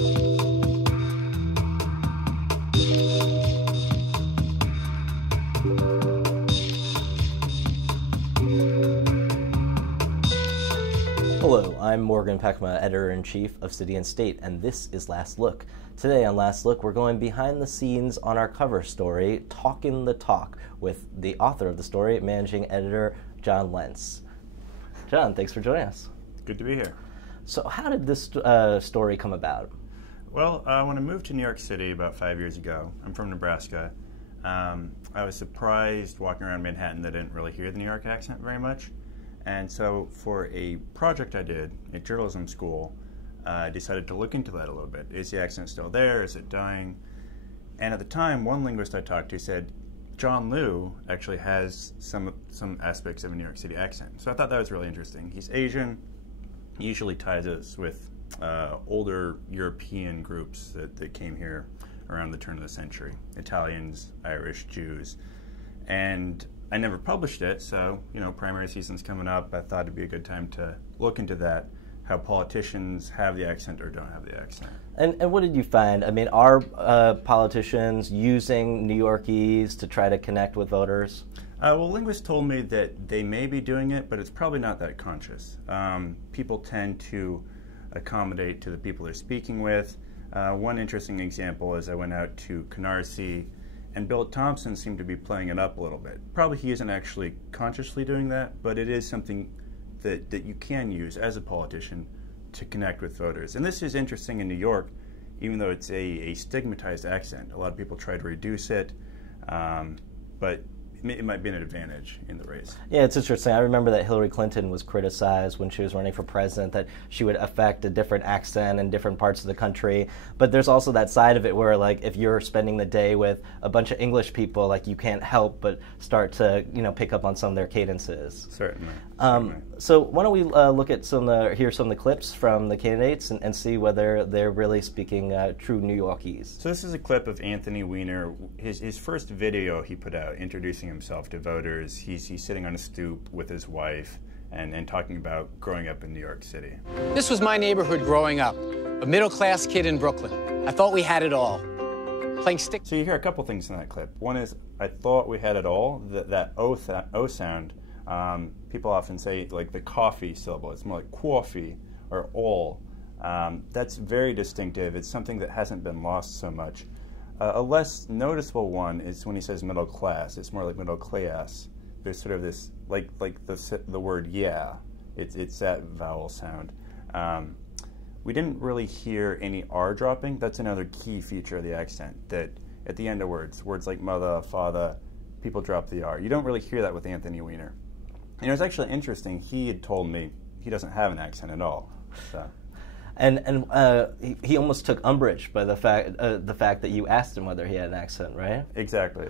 Hello, I'm Morgan Pehme, Editor-in-chief of City and State, and this is Last Look. Today on Last Look, we're going behind the scenes on our cover story, Tawkin the Tawk, with the author of the story, managing editor Jon Lentz. Jon, thanks for joining us. Good to be here. So how did this story come about? Well, when I moved to New York City about 5 years ago, I'm from Nebraska, I was surprised walking around Manhattan that I didn't really hear the New York accent very much. And so for a project I did at journalism school, I decided to look into that a little bit. Is the accent still there? Is it dying? And at the time, one linguist I talked to said, John Liu actually has some aspects of a New York City accent. So I thought that was really interesting. He's Asian. He usually ties us with older European groups that came here around the turn of the century. Italians, Irish, Jews. And I never published it, so, primary season's coming up. I thought it'd be a good time to look into that, how politicians have the accent or don't have the accent. And what did you find? I mean, are politicians using New Yorkese to try to connect with voters? Well, linguists told me that they may be doing it, but it's probably not that conscious. People tend to accommodate to the people they're speaking with. One interesting example is I went out to Canarsie, and Bill Thompson seemed to be playing it up a little bit. Probably he isn't actually consciously doing that, but it is something that you can use as a politician to connect with voters. And this is interesting in New York, even though it's a stigmatized accent. A lot of people try to reduce it, but it might be an advantage in the race. Yeah, it's interesting. I remember that Hillary Clinton was criticized when she was running for president that she would affect a different accent in different parts of the country. But there's also that side of it where, like, if you're spending the day with a bunch of English people, like, you can't help but start to, pick up on some of their cadences. Certainly. So why don't we look at hear some of the clips from the candidates and see whether they're really speaking true New Yorkese. So this is a clip of Anthony Weiner, his first video he put out introducing himself to voters. He's sitting on a stoop with his wife and talking about growing up in New York City. This was my neighborhood growing up, a middle-class kid in Brooklyn. I thought we had it all. Playing stick. So you hear a couple things in that clip. One is, I thought we had it all, that O sound. People often say like the coffee syllable. It's more like coffee or all. That's very distinctive. It's something that hasn't been lost so much. A less noticeable one is when he says middle class. It's more like middle class. There's sort of this, like the word yeah. It's that vowel sound. We didn't really hear any R dropping. That's another key feature of the accent, that at the end of words like mother, father, people drop the R. You don't really hear that with Anthony Weiner. And it was actually interesting. He had told me he doesn't have an accent at all. So. And he almost took umbrage by the fact that you asked him whether he had an accent, right? Exactly.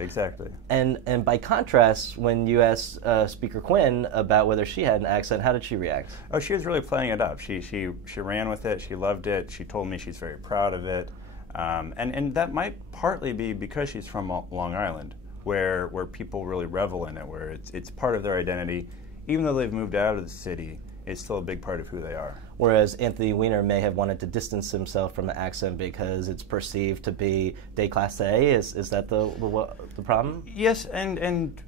And by contrast, when you asked Speaker Quinn about whether she had an accent, how did she react? Oh, she was really playing it up. She ran with it. She loved it. She told me she's very proud of it. And that might partly be because she's from Long Island, where people really revel in it, where it's part of their identity. Even though they've moved out of the city, it's still a big part of who they are. Whereas Anthony Weiner may have wanted to distance himself from the accent because it's perceived to be déclassé. Is that the problem? Yes, and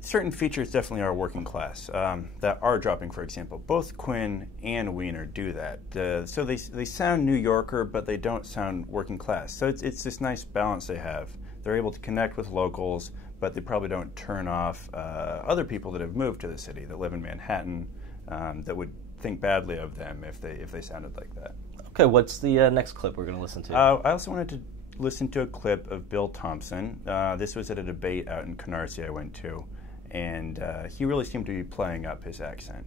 certain features definitely are working class. That R dropping, for example, both Quinn and Weiner do that. So they sound New Yorker, but they don't sound working class. So it's this nice balance they have. They're able to connect with locals, but they probably don't turn off other people that have moved to the city, that live in Manhattan, that would think badly of them if they sounded like that. Okay, what's the next clip we're going to listen to? I also wanted to listen to a clip of Bill Thompson. This was at a debate out in Canarsie I went to, and he really seemed to be playing up his accent.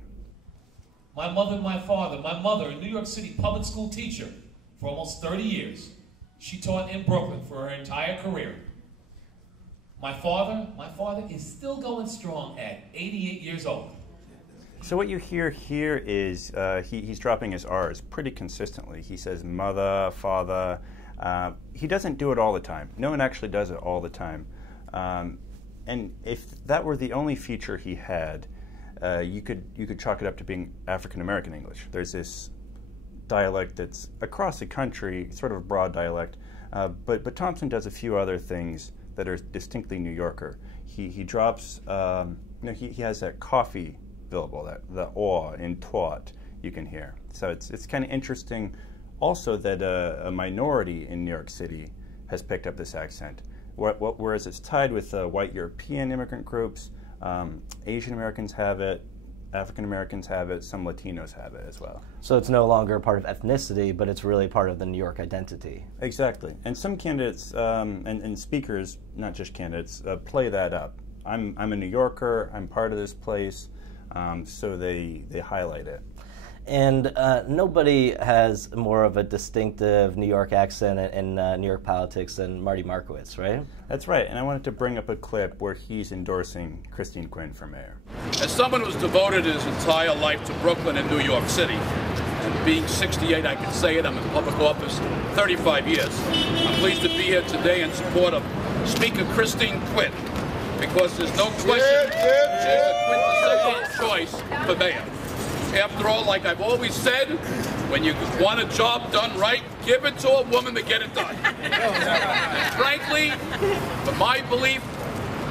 My mother and my father. My mother, a New York City public school teacher for almost 30 years. She taught in Brooklyn for her entire career. My father is still going strong at 88 years old. So what you hear here is he's dropping his R's pretty consistently. He says mother, father. He doesn't do it all the time. No one actually does it all the time. And if that were the only feature he had, you could chalk it up to being African American English. There's this dialect that's across the country, sort of a broad dialect. But Thompson does a few other things that are distinctly New Yorker. He drops, he has that coffee syllable, the aw in twat you can hear. So it's kind of interesting also that a minority in New York City has picked up this accent. Whereas it's tied with white European immigrant groups, Asian Americans have it, African Americans have it, some Latinos have it as well. So it's no longer part of ethnicity, but it's really part of the New York identity. Exactly. And some candidates and speakers, not just candidates, play that up. I'm a New Yorker, I'm part of this place, so they highlight it. And nobody has more of a distinctive New York accent in New York politics than Marty Markowitz, right? That's right, and I wanted to bring up a clip where he's endorsing Christine Quinn for mayor. As someone who's devoted his entire life to Brooklyn and New York City, and being 68, I can say it, I'm in public office 35 years. I'm pleased to be here today in support of Speaker Christine Quinn, because there's no question she's a quintessential choice for mayor. After all, like I've always said, when you want a job done right, give it to a woman to get it done. Frankly, for my belief,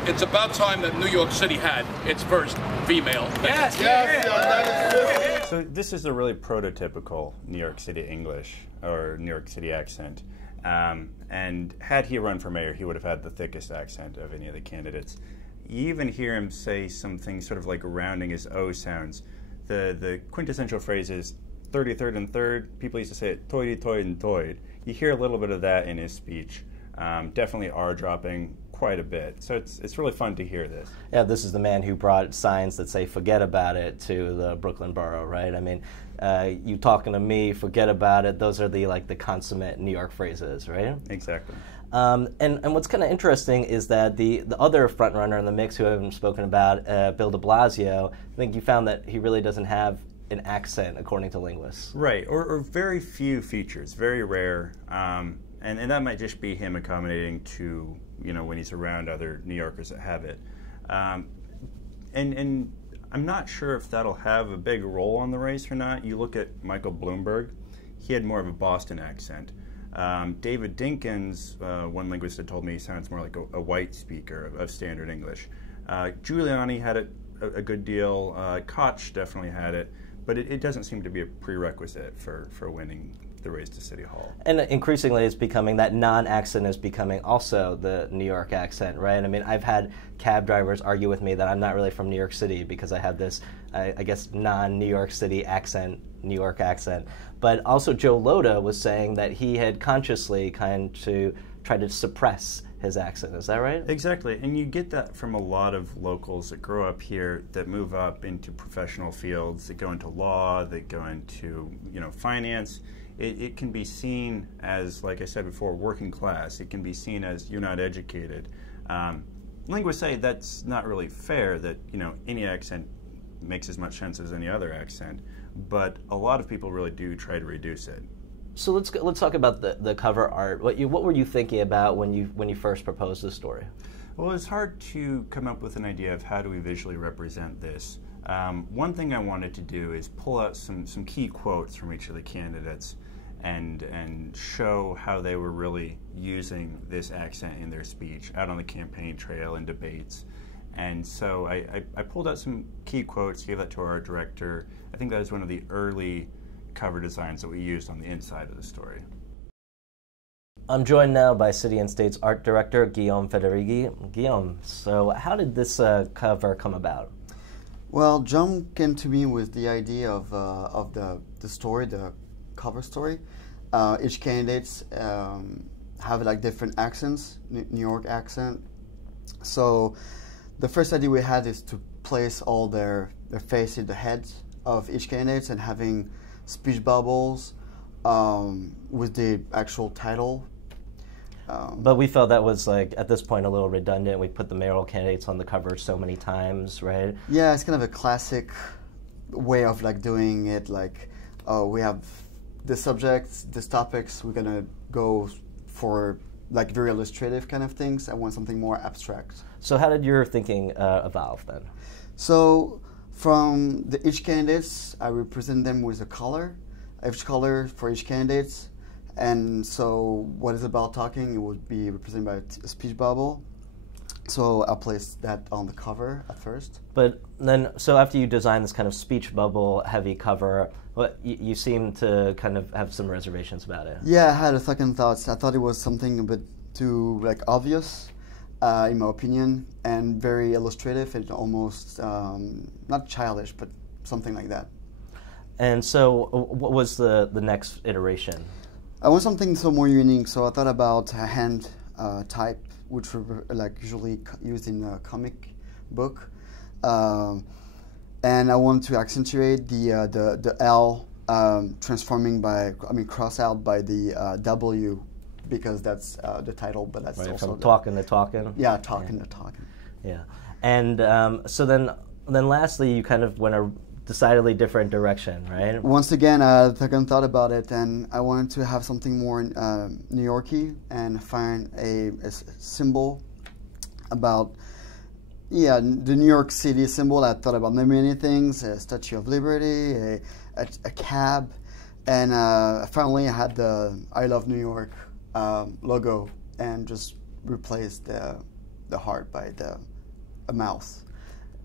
it's about time that New York City had its first female mayor. Yes. So this is a really prototypical New York City English or New York City accent. And had he run for mayor, he would have had the thickest accent of any of the candidates. You even hear him say some things sort of like rounding his O sounds. The quintessential phrase is 33rd and 3rd. People used to say it toidy, toid, and toid. You hear a little bit of that in his speech. Definitely R-dropping quite a bit. So it's really fun to hear this. Yeah, this is the man who brought signs that say "forget about it" to the Brooklyn borough, right? I mean, you talking to me, forget about it. Those are the consummate New York phrases, right? Exactly. And what's kind of interesting is that the other front runner in the mix who I haven't spoken about, Bill de Blasio, I think you found that he really doesn't have an accent, according to linguists. Right, or very few features, very rare. And that might just be him accommodating to, when he's around other New Yorkers that have it. And I'm not sure if that'll have a big role on the race or not. You look at Michael Bloomberg, he had more of a Boston accent. David Dinkins, one linguist had told me, he sounds more like a white speaker of standard English. Giuliani had it a good deal. Koch definitely had it, but it doesn't seem to be a prerequisite for winning the race to City Hall. And increasingly it's becoming that non-accent is becoming also the New York accent, right? I mean, I've had cab drivers argue with me that I'm not really from New York City because I have this, I guess, non-New York City accent, New York accent. But also Joe Lhota was saying that he had consciously kind of tried to suppress his accent. Is that right? Exactly, and you get that from a lot of locals that grow up here that move up into professional fields, that go into law, that go into finance. It can be seen as, like I said before, working class. It can be seen as you're not educated. Linguists say that's not really fair, that any accent makes as much sense as any other accent, but a lot of people really do try to reduce it. So let's talk about the cover art. What were you thinking about when you first proposed this story? Well, it's hard to come up with an idea of how do we visually represent this. One thing I wanted to do is pull out some key quotes from each of the candidates and show how they were really using this accent in their speech out on the campaign trail and debates. And so I pulled out some key quotes, gave that to our art director. I think that was one of the early cover designs that we used on the inside of the story. I'm joined now by City and State's art director, Guillaume Federighi. Guillaume, so how did this cover come about? Well, John came to me with the idea of the story, the cover story. Each candidates have different accents, New York accent. So the first idea we had is to place all their face in the heads of each candidate and having speech bubbles with the actual title. But we felt that was, at this point, a little redundant. We put the mayoral candidates on the cover so many times, right? Yeah, it's kind of a classic way of doing it. We have this subject, this topics. We're gonna go for very illustrative kind of things. I want something more abstract. So how did your thinking evolve then? So from each candidates, I represent them with a color. each color for each candidate. And so what is about talking, it would be represented by a speech bubble. So I'll place that on the cover at first. But then, so after you design this kind of speech bubble heavy cover, you seem to kind of have some reservations about it. Yeah, I had a second thoughts. I thought it was something a bit too obvious, in my opinion, and very illustrative and almost not childish, but something like that. And so, what was the next iteration? I want something so more unique. So I thought about a hand type, which were usually used in a comic book, and I want to accentuate the L transforming cross out by the W, because that's the title, but that's right, also from Tawkin the Tawk. Yeah, Tawkin the Tawk. Yeah, and so then lastly, you kind of went a decidedly different direction, right? Once again, I thought about it, and I wanted to have something more New Yorkie and find a symbol about, the New York City symbol. I thought about many things: a Statue of Liberty, a cab, and finally I had the I Love New York logo, and just replaced the heart by a mouth.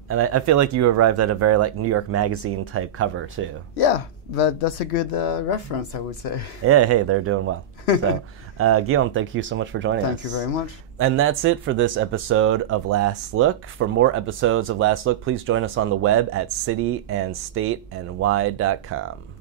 And I feel like you arrived at a very New York Magazine type cover too. Yeah, but that's a good reference, I would say. Yeah, hey, they're doing well. So, Guillaume, thank you so much for joining us. Thank you very much. And that's it for this episode of Last Look. For more episodes of Last Look, please join us on the web at cityandstateandwide.com.